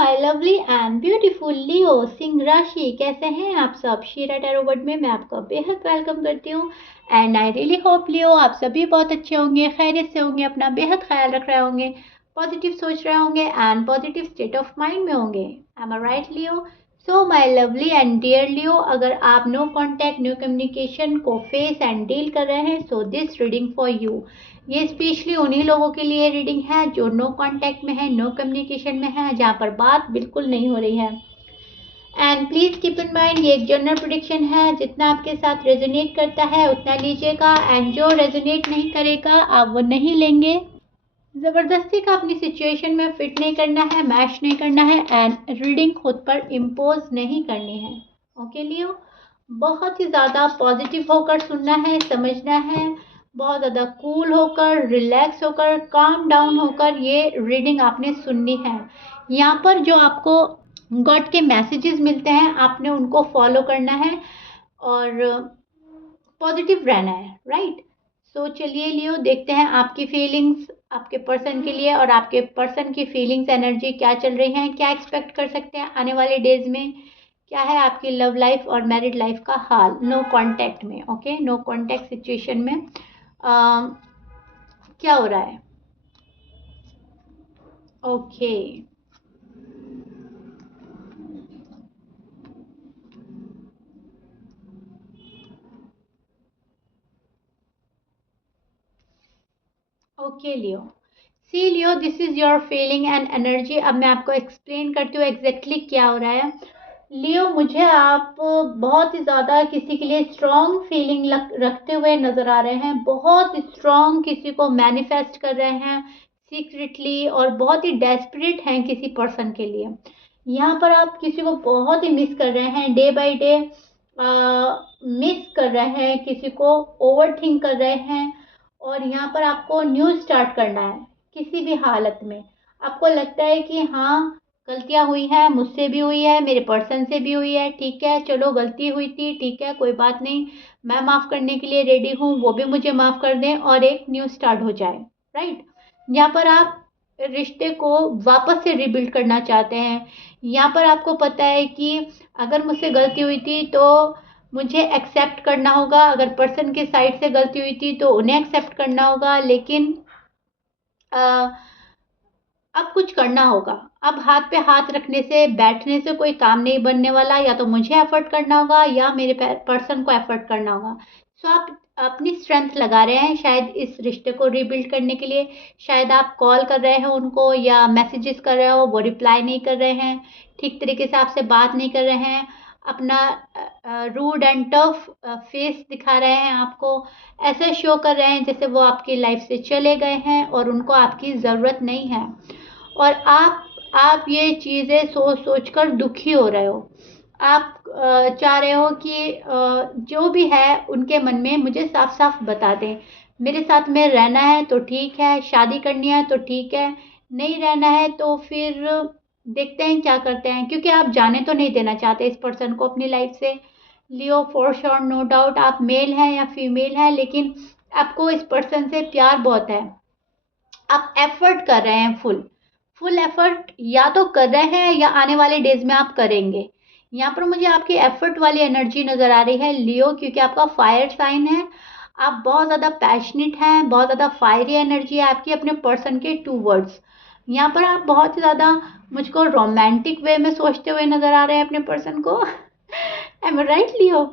My lovely and beautiful लियो सिंह राशि, कैसे हैं आप सब। शीरा टैरो वर्ड में मैं आपका बेहद वेलकम करती हूँ एंड आई रियली होप लियो आप सभी बहुत अच्छे होंगे, खैरियत से होंगे, अपना बेहद ख्याल रख रहे होंगे, पॉजिटिव सोच रहे होंगे and positive state of mind में होंगे। Am I right Leo. So my lovely and dear Leo, अगर आप नो कॉन्टैक्ट न्यू कम्युनिकेशन को फेस एंड डील कर रहे हैं so this reading for you. ये स्पेशली उन्हीं लोगों के लिए रीडिंग है जो नो कांटेक्ट में है, नो कम्युनिकेशन में है, जहाँ पर बात बिल्कुल नहीं हो रही है। And please keep in mind ये एक जनरल प्रेडिक्शन है, जितना आपके साथ रेजोनेट करता है उतना लीजिएगा एंड जो रेजोनेट नहीं करेगा आप वो नहीं लेंगे। ज़बरदस्ती का अपनी सिचुएशन में फिट नहीं करना है, मैच नहीं करना है एंड रीडिंग खुद पर इम्पोज नहीं करनी है। ओके लियो, बहुत ही ज़्यादा पॉजिटिव होकर सुनना है, समझना है, बहुत ज़्यादा कूल होकर, रिलैक्स होकर, काम डाउन होकर ये रीडिंग आपने सुननी है। यहाँ पर जो आपको गॉड के मैसेजेस मिलते हैं आपने उनको फॉलो करना है और पॉजिटिव रहना है, राइट। सो चलिए लियो, देखते हैं आपकी फीलिंग्स आपके पर्सन के लिए और आपके पर्सन की फीलिंग्स एनर्जी क्या चल रही हैं, क्या एक्सपेक्ट कर सकते हैं आने वाले डेज में, क्या है आपकी लव लाइफ और मैरिड लाइफ का हाल नो कांटेक्ट में। ओके, नो कांटेक्ट सिचुएशन में क्या हो रहा है। Okay, okay Leo, see Leo, this is your feeling and energy. अब मैं आपको एक्सप्लेन करती हूँ एग्जैक्टली क्या हो रहा है। लियो, मुझे आप बहुत ही ज़्यादा किसी के लिए स्ट्रॉन्ग फीलिंग रखते हुए नज़र आ रहे हैं, बहुत स्ट्रॉन्ग किसी को मैनिफेस्ट कर रहे हैं सीक्रेटली और बहुत ही डेस्परेट हैं किसी पर्सन के लिए। यहाँ पर आप किसी को बहुत ही मिस कर रहे हैं, डे बाय डे मिस कर रहे हैं, किसी को ओवर थिंक कर रहे हैं और यहाँ पर आपको न्यू स्टार्ट करना है। किसी भी हालत में आपको लगता है कि हाँ गलतियाँ हुई हैं, मुझसे भी हुई है, मेरे पर्सन से भी हुई है, ठीक है चलो गलती हुई थी, ठीक है कोई बात नहीं, मैं माफ़ करने के लिए रेडी हूँ, वो भी मुझे माफ़ कर दें और एक न्यू स्टार्ट हो जाए, राइट। यहाँ पर आप रिश्ते को वापस से रिबिल्ड करना चाहते हैं। यहाँ पर आपको पता है कि अगर मुझसे गलती हुई थी तो मुझे एक्सेप्ट करना होगा, अगर पर्सन के साइड से गलती हुई थी तो उन्हें एक्सेप्ट करना होगा, लेकिन अब कुछ करना होगा। अब हाथ पे हाथ रखने से बैठने से कोई काम नहीं बनने वाला, या तो मुझे एफर्ट करना होगा या मेरे पर्सन को एफर्ट करना होगा। सो आप अपनी स्ट्रेंथ लगा रहे हैं शायद इस रिश्ते को रीबिल्ड करने के लिए। शायद आप कॉल कर रहे हो उनको या मैसेजेस कर रहे हो, वो रिप्लाई नहीं कर रहे हैं, ठीक तरीके से आपसे बात नहीं कर रहे हैं, अपना रूड एंड टफ फेस दिखा रहे हैं आपको, ऐसा शो कर रहे हैं जैसे वो आपकी लाइफ से चले गए हैं और उनको आपकी ज़रूरत नहीं है। और आप ये चीज़ें सोच सोच कर दुखी हो रहे हो। आप चाह रहे हो कि जो भी है उनके मन में मुझे साफ साफ बता दें, मेरे साथ में रहना है तो ठीक है, शादी करनी है तो ठीक है, नहीं रहना है तो फिर देखते हैं क्या करते हैं, क्योंकि आप जाने तो नहीं देना चाहते इस पर्सन को अपनी लाइफ से। लियो, फॉर श्योर नो डाउट आप मेल हैं या फीमेल हैं, लेकिन आपको इस पर्सन से प्यार बहुत है। आप एफर्ट कर रहे हैं, फुल एफर्ट या तो कर रहे हैं या आने वाले डेज में आप करेंगे। यहाँ पर मुझे आपकी एफर्ट वाली एनर्जी नज़र आ रही है लियो, क्योंकि आपका फायर साइन है। आप बहुत ज़्यादा पैशनेट हैं, बहुत ज़्यादा फायरी एनर्जी है आपकी अपने पर्सन के टू वर्ड्स। यहाँ पर आप बहुत ही ज़्यादा मुझको रोमांटिक वे में सोचते हुए नज़र आ रहे हैं अपने पर्सन को। एम आई राइट लियो,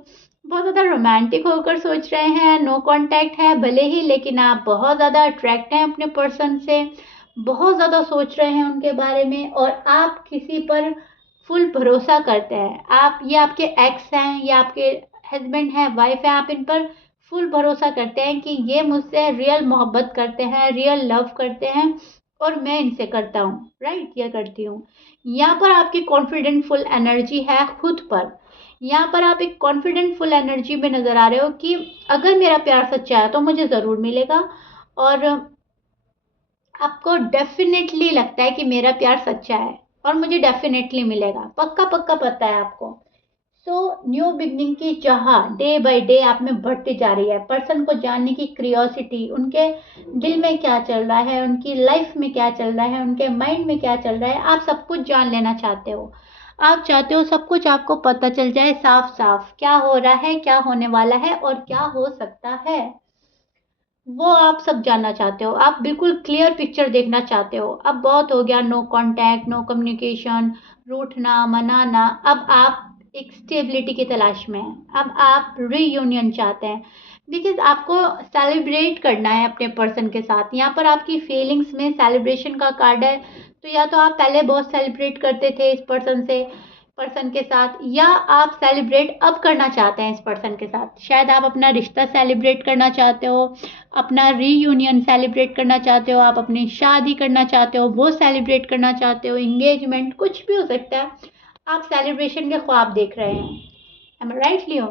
बहुत ज़्यादा रोमांटिक होकर सोच रहे हैं, नो कांटेक्ट है भले ही, लेकिन आप बहुत ज़्यादा अट्रैक्ट हैं अपने पर्सन से, बहुत ज़्यादा सोच रहे हैं उनके बारे में और आप किसी पर फुल भरोसा करते हैं। आप, ये आपके एक्स हैं या आपके हस्बैंड हैं, वाइफ है, आप इन पर फुल भरोसा करते हैं कि ये मुझसे रियल मोहब्बत करते हैं, रियल लव करते हैं और मैं इनसे करता हूँ, राइट, ये करती हूँ। यहाँ पर आपकी कॉन्फिडेंट फुल एनर्जी है खुद पर। यहाँ पर आप एक कॉन्फिडेंट फुल एनर्जी में नज़र आ रहे हो कि अगर मेरा प्यार सच्चा है तो मुझे ज़रूर मिलेगा, और आपको डेफिनेटली लगता है कि मेरा प्यार सच्चा है और मुझे डेफिनेटली मिलेगा, पक्का पक्का पता है आपको। न्यू बिगनिंग की चाह डे बाय डे आप में बढ़ती जा रही है। पर्सन को जानने की क्रियोसिटी, उनके दिल में क्या चल रहा है, उनकी लाइफ में क्या चल रहा है, उनके माइंड में क्या चल रहा है, आप सब कुछ जान लेना चाहते हो। आप चाहते हो सब कुछ आपको पता चल जाए साफ साफ, क्या हो रहा है, क्या होने वाला है और क्या हो सकता है, वो आप सब जानना चाहते हो। आप बिल्कुल क्लियर पिक्चर देखना चाहते हो। अब बहुत हो गया नो कांटेक्ट, नो कम्युनिकेशन, रूठना, मनाना। अब आप एक स्टेबिलिटी की तलाश में हैं। अब आप रीयूनियन चाहते हैं, बिकॉज आपको सेलिब्रेट करना है अपने पर्सन के साथ। यहाँ पर आपकी फीलिंग्स में सेलिब्रेशन का कार्ड है। तो या तो आप पहले बहुत सेलिब्रेट करते थे इस पर्सन के साथ, या आप सेलिब्रेट अब करना चाहते हैं इस पर्सन के साथ। शायद आप अपना रिश्ता सेलिब्रेट करना चाहते हो, अपना रीयूनियन सेलिब्रेट करना चाहते हो, आप अपनी शादी करना चाहते हो वो सेलिब्रेट करना चाहते हो, इंगेजमेंट, कुछ भी हो सकता है। आप सेलिब्रेशन के ख्वाब देख रहे हैं। एम आई राइट लियो?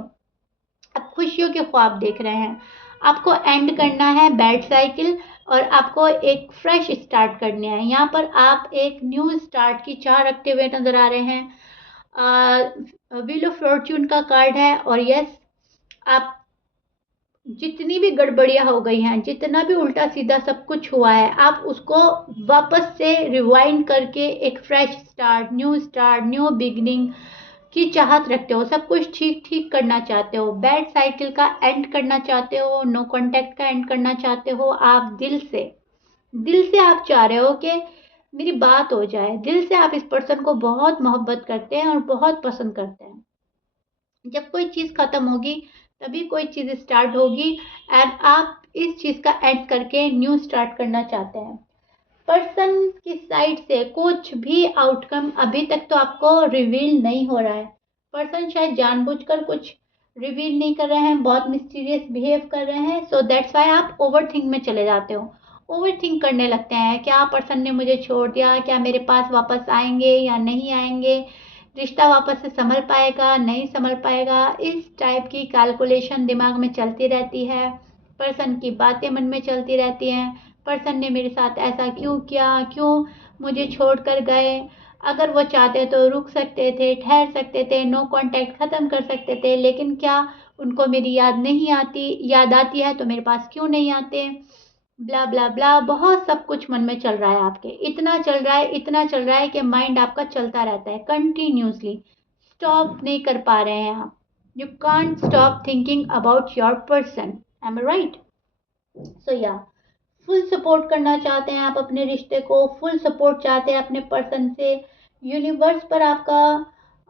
आप खुशियों के ख्वाब देख रहे हैं। आपको एंड करना है बैड साइकिल और आपको एक फ्रेश स्टार्ट करनी है। यहाँ पर आप एक न्यू स्टार्ट की चाह रखते हुए नजर आ रहे हैं। व्हील ऑफ फॉर्च्यून का कार्ड है और यस, आप जितनी भी गड़बड़ियाँ हो गई हैं, जितना भी उल्टा सीधा सब कुछ हुआ है, आप उसको वापस से रिवाइंड करके एक फ्रेश स्टार्ट, न्यू बिगनिंग की चाहत रखते हो। सब कुछ ठीक ठीक करना चाहते हो। बैड साइकिल का एंड करना चाहते हो, नो कांटेक्ट का एंड करना चाहते हो। आप दिल से आप चाह रहे हो कि मेरी बात हो जाए। दिल से आप इस पर्सन को बहुत मोहब्बत करते हैं और बहुत पसंद करते हैं। जब कोई चीज़ खत्म होगी तभी कोई चीज़ स्टार्ट होगी, एंड आप इस चीज़ का एंड करके न्यू स्टार्ट करना चाहते हैं। पर्सन की साइड से कुछ भी आउटकम अभी तक तो आपको रिवील नहीं हो रहा है। पर्सन शायद जानबूझकर कुछ रिवील नहीं कर रहे हैं, बहुत मिस्टीरियस बिहेव कर रहे हैं। सो दैट्स वाई आप ओवर थिंक में चले जाते हो, ओवर थिंक करने लगते हैं। क्या पर्सन ने मुझे छोड़ दिया, क्या मेरे पास वापस आएंगे या नहीं आएंगे, रिश्ता वापस से संभल पाएगा नहीं संभल पाएगा, इस टाइप की कैलकुलेशन दिमाग में चलती रहती है। पर्सन की बातें मन में चलती रहती हैं। पर्सन ने मेरे साथ ऐसा क्यों किया, क्यों मुझे छोड़ कर गए। अगर वो चाहते तो रुक सकते थे, ठहर सकते थे, नो कांटेक्ट ख़त्म कर सकते थे, लेकिन क्या उनको मेरी याद नहीं आती? याद आती है तो मेरे पास क्यों नहीं आते? ब्ला ब्ला ब्ला, बहुत सब कुछ मन में चल रहा है आपके। इतना चल रहा है, इतना चल रहा है कि माइंड आपका चलता रहता है कंटिन्यूसली। स्टॉप नहीं कर पा रहे हैं आप। You can't stop thinking about your person. Am I right? So ya, full support करना चाहते हैं आप अपने रिश्ते को, फुल सपोर्ट चाहते हैं अपने पर्सन से। यूनिवर्स पर आपका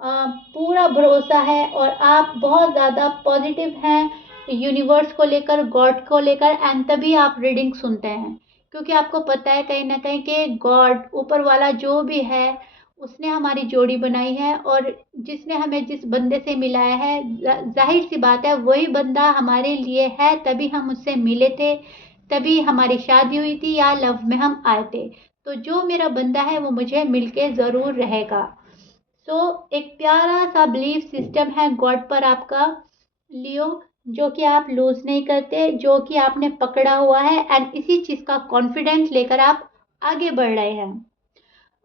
पूरा भरोसा है और आप बहुत ज़्यादा पॉजिटिव हैं यूनिवर्स को लेकर, गॉड को लेकर, एंड तभी आप रीडिंग सुनते हैं। क्योंकि आपको पता है कहीं ना कहीं कि गॉड, ऊपर वाला जो भी है, उसने हमारी जोड़ी बनाई है और जिसने हमें जिस बंदे से मिलाया है, जाहिर सी बात है वही बंदा हमारे लिए है, तभी हम उससे मिले थे, तभी हमारी शादी हुई थी या लव में हम आए थे। तो जो मेरा बंदा है वो मुझे मिलके ज़रूर रहेगा। सो एक प्यारा सा बिलीफ सिस्टम है गॉड पर आपका लियो, जो कि आप लूज नहीं करते, जो कि आपने पकड़ा हुआ है, एंड इसी चीज़ का कॉन्फिडेंस लेकर आप आगे बढ़ रहे हैं।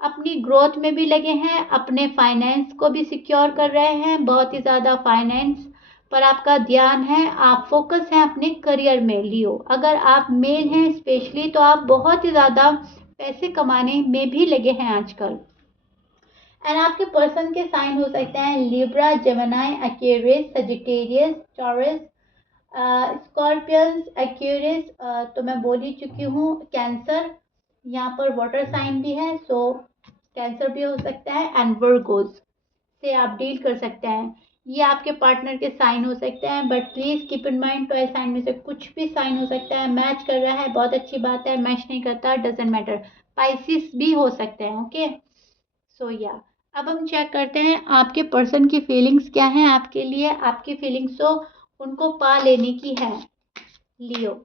अपनी ग्रोथ में भी लगे हैं, अपने फाइनेंस को भी सिक्योर कर रहे हैं। बहुत ही ज़्यादा फाइनेंस पर आपका ध्यान है, आप फोकस हैं अपने करियर में लियो। अगर आप मेल हैं स्पेशली तो आप बहुत ही ज़्यादा पैसे कमाने में भी लगे हैं आजकल। एंड आपके पर्सन के साइन हो सकते हैं Libra, Gemini, Aquarius, Sagittarius, Taurus, Scorpions, Aquarius, तो मैं बोल ही चुकी हूँ। कैंसर, यहाँ पर वाटर साइन भी है, सो कैंसर भी हो सकता है, एंड वर्गोस से आप डील कर सकते हैं। ये आपके पार्टनर के साइन हो सकते हैं, but please keep in mind 12 sign में से कुछ भी साइन हो सकता है। मैच कर रहा है बहुत अच्छी बात है, मैच नहीं करता डजेंट मैटर। पाइसिस भी हो सकते हैं। ओके, सो या, अब हम चेक करते हैं आपके पर्सन की फीलिंग्स क्या हैं आपके लिए। आपकी फीलिंग्स तो उनको पा लेने की है लियो।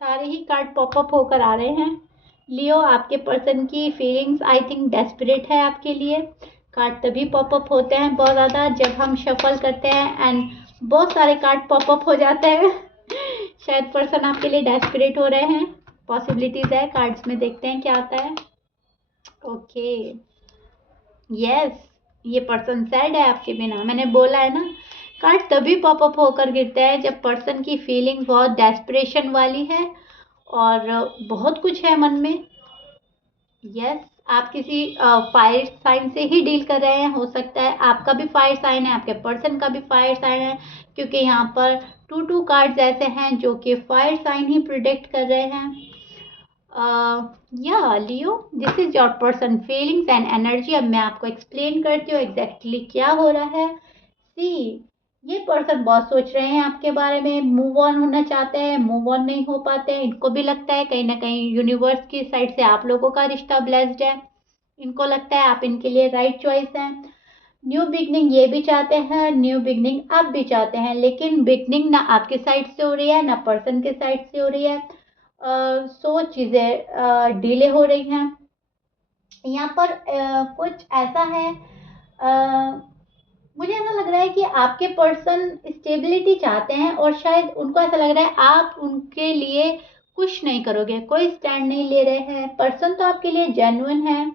सारे ही कार्ड पॉपअप होकर आ रहे हैं। लियो, आपके पर्सन की फीलिंग्स आई थिंक डेस्परेट है आपके लिए। कार्ड तभी पॉपअप होते हैं बहुत ज़्यादा जब हम शफल करते हैं एंड बहुत सारे कार्ड पॉपअप हो जाते हैं। शायद पर्सन आपके लिए डेस्परेट हो रहे हैं, पॉसिबिलिटीज है। कार्ड्स में देखते हैं क्या आता है। ओके, यस, ये पर्सन सैड है आपके बिना, मैंने बोला है ना। कार्ड तभी पॉपअप होकर गिरता है जब पर्सन की फीलिंग बहुत डेस्परेशन वाली है और बहुत कुछ है मन में। यस, आप किसी फायर साइन से ही डील कर रहे हैं। हो सकता है आपका भी फायर साइन है, आपके पर्सन का भी फायर साइन है, क्योंकि यहाँ पर टू कार्ड्स ऐसे हैं जो कि फायर साइन ही प्रिडिक्ट कर रहे हैं। Ya Leo, this is your person feelings and energy. अब मैं आपको एक्सप्लेन करती हूँ एग्जैक्टली क्या हो रहा है। सी, ये पर्सन बहुत सोच रहे हैं आपके बारे में, मूव ऑन होना चाहते हैं, मूव ऑन नहीं हो पाते हैं। इनको भी लगता है कहीं ना कहीं यूनिवर्स की साइड से आप लोगों का रिश्ता ब्लेस्ड है। इनको लगता है आप इनके लिए राइट चॉइस हैं। न्यू बिगनिंग ये भी चाहते हैं, न्यू बिगनिंग आप भी चाहते हैं, लेकिन बिगनिंग ना आपके साइड से हो रही है ना पर्सन के साइड से हो रही है। सो चीज़ें डिले हो रही हैं। यहाँ पर कुछ ऐसा है, मुझे ऐसा लग रहा है कि आपके पर्सन स्टेबिलिटी चाहते हैं और शायद उनको ऐसा लग रहा है आप उनके लिए कुछ नहीं करोगे, कोई स्टैंड नहीं ले रहे हैं। पर्सन तो आपके लिए जेन्युइन है,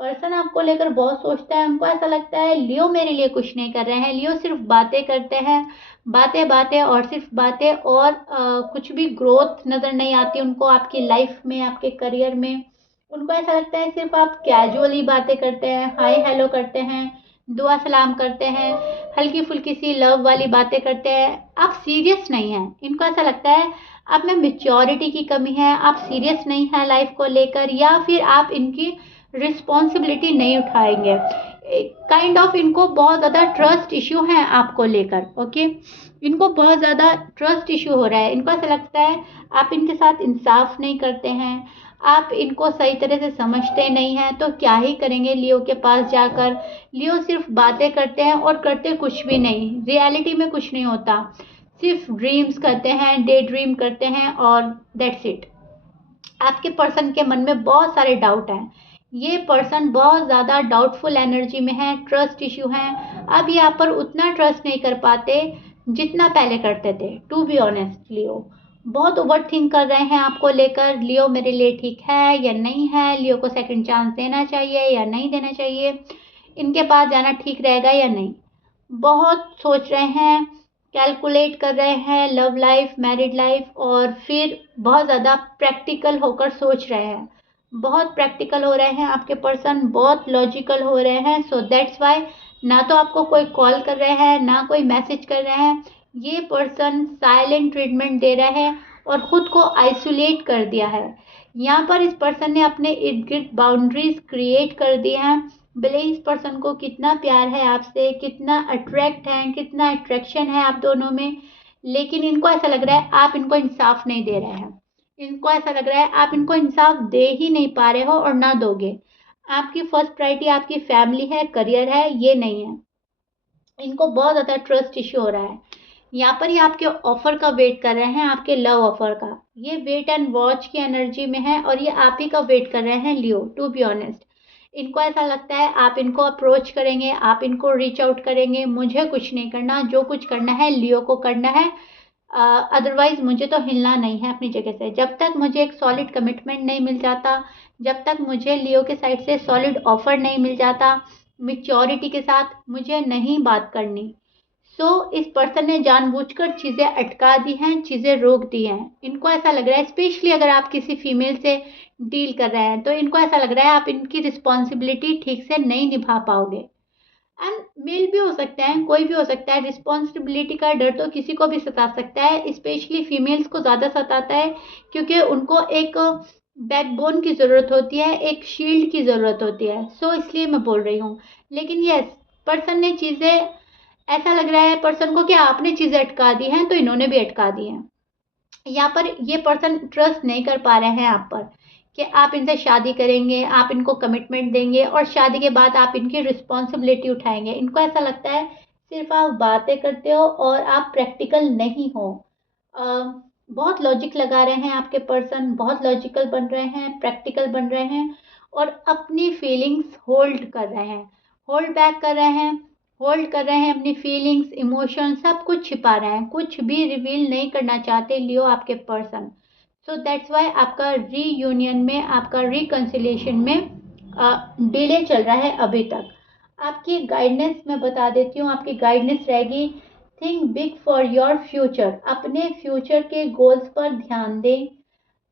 पर्सन आपको लेकर बहुत सोचता है। उनको ऐसा लगता है लियो मेरे लिए कुछ नहीं कर रहे हैं, लियो सिर्फ बातें करते हैं, बातें बातें और सिर्फ बातें, और कुछ भी ग्रोथ नज़र नहीं आती उनको आपकी लाइफ में, आपके करियर में। उनको ऐसा लगता है सिर्फ आप कैजुअली बातें करते हैं, हाय हेलो करते हैं, दुआ सलाम करते हैं, हल्की फुल्की सी लव वाली बातें करते हैं, आप सीरियस नहीं हैं। इनको ऐसा लगता है आप में मेच्योरिटी की कमी है, आप सीरियस नहीं हैं लाइफ को लेकर, या फिर आप इनकी रिस्पॉन्सिबिलिटी नहीं उठाएंगे। काइंड ऑफ इनको बहुत ज़्यादा ट्रस्ट इश्यू है आपको लेकर। ओके, इनको बहुत ज़्यादा ट्रस्ट इश्यू हो रहा है। इनको ऐसा लगता है आप इनके साथ इंसाफ नहीं करते हैं, आप इनको सही तरह से समझते नहीं हैं, तो क्या ही करेंगे लियो के पास जाकर। लियो सिर्फ बातें करते हैं और करते कुछ भी नहीं, रियलिटी में कुछ नहीं होता, सिर्फ ड्रीम्स करते हैं, डे ड्रीम करते हैं और दैट्स इट। आपके पर्सन के मन में बहुत सारे डाउट हैं। ये पर्सन बहुत ज़्यादा डाउटफुल एनर्जी में है, ट्रस्ट इश्यू है। अब यहाँ पर उतना ट्रस्ट नहीं कर पाते जितना पहले करते थे। टू बी ऑनेस्ट, लियो बहुत ओवर थिंक कर रहे हैं आपको लेकर। लियो मेरे लिए ठीक है या नहीं है, लियो को सेकंड चांस देना चाहिए या नहीं देना चाहिए, इनके पास जाना ठीक रहेगा या नहीं, बहुत सोच रहे हैं, कैलकुलेट कर रहे हैं लव लाइफ, मैरिड लाइफ, और फिर बहुत ज़्यादा प्रैक्टिकल होकर सोच रहे हैं। बहुत प्रैक्टिकल हो रहे हैं आपके पर्सन, बहुत लॉजिकल हो रहे हैं। सो दैट्स वाई ना तो आपको कोई कॉल कर रहे हैं ना कोई मैसेज कर रहे हैं। ये पर्सन साइलेंट ट्रीटमेंट दे रहे हैं और ख़ुद को आइसोलेट कर दिया है। यहाँ पर इस पर्सन ने अपने इर्द गिर्द बाउंड्रीज क्रिएट कर दी हैं। भले इस पर्सन को कितना प्यार है आपसे, कितना अट्रैक्ट है, कितना अट्रैक्शन है आप दोनों में, लेकिन इनको ऐसा लग रहा है आप इनको इंसाफ नहीं दे रहे हैं। इनको ऐसा लग रहा है आप इनको इंसाफ दे ही नहीं पा रहे हो और ना दोगे। आपकी फर्स्ट प्रायोरिटी आपकी फैमिली है, करियर है, ये नहीं है। इनको बहुत ज़्यादा ट्रस्ट इश्यू हो रहा है। यहाँ पर ये आपके ऑफर का वेट कर रहे हैं, आपके लव ऑफर का। ये वेट एंड वॉच की एनर्जी में है और ये आप ही का वेट कर रहे हैं लियो, टू बी ऑनेस्ट। इनको ऐसा लगता है आप इनको अप्रोच करेंगे, आप इनको रीच आउट करेंगे, मुझे कुछ नहीं करना, जो कुछ करना है लियो को करना है, अदरवाइज मुझे तो हिलना नहीं है अपनी जगह से। जब तक मुझे एक सॉलिड कमिटमेंट नहीं मिल जाता, जब तक मुझे लियो के साइड से सॉलिड ऑफर नहीं मिल जाता मेच्योरिटी के साथ, मुझे नहीं बात करनी। इस पर्सन ने जानबूझकर चीज़ें अटका दी हैं, चीज़ें रोक दी हैं। इनको ऐसा लग रहा है, स्पेशली अगर आप किसी फीमेल से डील कर रहे हैं, तो इनको ऐसा लग रहा है आप इनकी रिस्पॉन्सिबिलिटी ठीक से नहीं निभा पाओगे। एंड मेल भी हो सकता है, कोई भी हो सकता है। रिस्पॉन्सिबिलिटी का डर तो किसी को भी सता सकता है, स्पेशली फीमेल्स को ज़्यादा सताता है, क्योंकि उनको एक बैकबोन की ज़रूरत होती है, एक शील्ड की ज़रूरत होती है। इसलिए मैं बोल रही हूँ। लेकिन यस, पर्सन ने चीज़ें, ऐसा लग रहा है पर्सन को कि आपने चीज़ें अटका दी हैं तो इन्होंने भी अटका दी हैं। यहाँ पर ये पर्सन ट्रस्ट नहीं कर पा रहे हैं आप पर कि आप इनसे शादी करेंगे, आप इनको कमिटमेंट देंगे और शादी के बाद आप इनकी रिस्पॉन्सिबिलिटी उठाएंगे। इनको ऐसा लगता है सिर्फ आप बातें करते हो और आप प्रैक्टिकल नहीं हो। बहुत लॉजिक लगा रहे हैं आपके पर्सन, बहुत लॉजिकल बन रहे हैं, प्रैक्टिकल बन रहे हैं और अपनी फीलिंग्स होल्ड कर रहे हैं, होल्ड बैक कर रहे हैं, होल्ड कर रहे हैं अपनी फीलिंग्स, इमोशन सब कुछ छिपा रहे हैं, कुछ भी रिवील नहीं करना चाहते लियो आपके पर्सन। सो दैट्स वाई आपका रीयूनियन में, आपका रिकन्सिलिएशन में डिले चल रहा है अभी तक। आपकी गाइडेंस मैं बता देती हूँ, आपकी गाइडेंस रहेगी, think big for your future, अपने फ्यूचर के गोल्स पर ध्यान दें,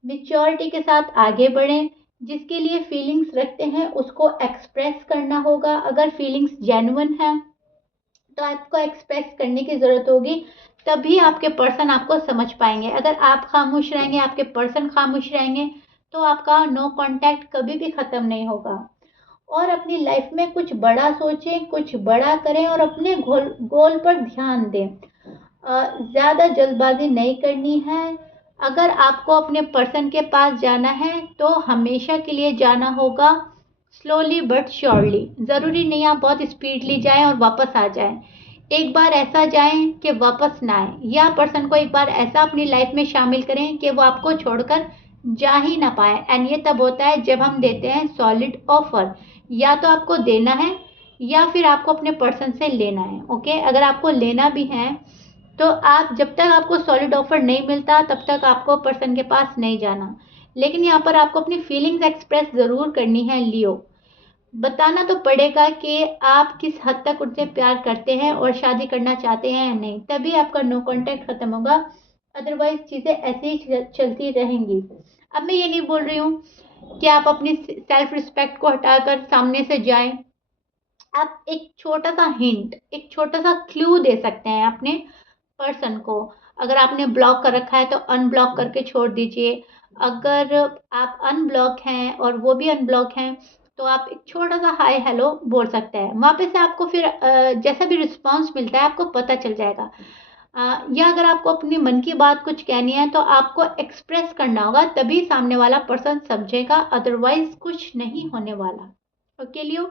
मेच्योरिटी के साथ आगे बढ़ें, जिसके लिए फीलिंग्स रखते हैं उसको एक्सप्रेस करना होगा। अगर फीलिंग्स जेन्युइन है तो आपको एक्सप्रेस करने की ज़रूरत होगी, तभी आपके पर्सन आपको समझ पाएंगे। अगर आप खामोश रहेंगे, आपके पर्सन खामोश रहेंगे, तो आपका नो कांटेक्ट कभी भी ख़त्म नहीं होगा। और अपनी लाइफ में कुछ बड़ा सोचें, कुछ बड़ा करें और अपने गोल गोल पर ध्यान दें। ज़्यादा जल्दबाजी नहीं करनी है। अगर आपको अपने पर्सन के पास जाना है तो हमेशा के लिए जाना होगा, स्लोली बट श्योरली। ज़रूरी नहीं आप बहुत स्पीडली जाएं और वापस आ जाएं। एक बार ऐसा जाएं कि वापस ना आए, या पर्सन को एक बार ऐसा अपनी लाइफ में शामिल करें कि वो आपको छोड़कर जा ही ना पाए। एंड ये तब होता है जब हम देते हैं सॉलिड ऑफर, या तो आपको देना है या फिर आपको अपने पर्सन से लेना है। ओके, अगर आपको लेना भी है तो आप, जब तक आपको सॉलिड ऑफर नहीं मिलता तब तक आपको पर्सन के पास नहीं जाना। लेकिन यहाँ पर आपको अपनी फीलिंग्स एक्सप्रेस ज़रूर करनी है लियो। बताना तो पड़ेगा कि आप किस हद तक उनसे प्यार करते हैं और शादी करना चाहते हैं या नहीं, तभी आपका नो कांटेक्ट खत्म होगा। अदरवाइज चीज़ें ऐसे ही चलती रहेंगी। अब मैं ये नहीं बोल रही हूँ कि आप अपनी सेल्फ रिस्पेक्ट को हटाकर सामने से जाएं। आप एक छोटा सा हिंट, एक छोटा सा क्लू दे सकते हैं अपने पर्सन को। अगर आपने ब्लॉक कर रखा है तो अनब्लॉक करके छोड़ दीजिए। अगर आप अनब्लॉक हैं और वो भी अनब्लॉक हैं तो आप एक छोटा सा हाय हेलो बोल सकते हैं। वहाँ पे से आपको फिर जैसा भी रिस्पांस मिलता है आपको पता चल जाएगा। या अगर आपको अपनी मन की बात कुछ कहनी है तो आपको एक्सप्रेस करना होगा, तभी सामने वाला पर्सन समझेगा, अदरवाइज कुछ नहीं होने वाला। ओके लियो,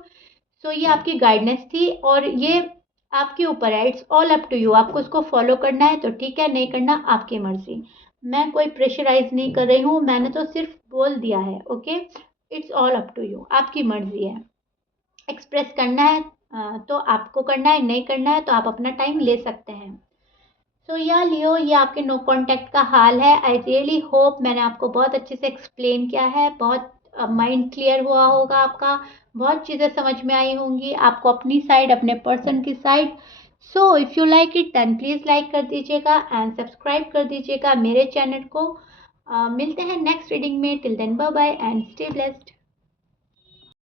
सो ये आपकी गाइडेंस थी और ये आपके ऊपर है, it's all up to you. आपको उसको फॉलो करना है तो ठीक है, नहीं करना आपकी मर्जी। मैं कोई प्रेशराइज नहीं कर रही हूँ, मैंने तो सिर्फ बोल दिया है। Okay, it's all up to you, आपकी मर्जी है। एक्सप्रेस करना है तो आपको करना है, नहीं करना है तो आप अपना टाइम ले सकते हैं। सो या लियो, ये आपके नो कांटेक्ट का हाल है। आई रियली होप मैंने आपको बहुत अच्छे से एक्सप्लेन किया है, बहुत माइंड क्लियर हुआ होगा आपका, बहुत चीज़ें समझ में आई होंगी आपको अपनी साइड, अपने पर्सन की side. So if you like it then please like कर दीजिएगा एंड सब्सक्राइब कर दीजिएगा मेरे चैनल को। मिलते हैं नेक्स्ट रीडिंग में। Till then bye bye and stay blessed.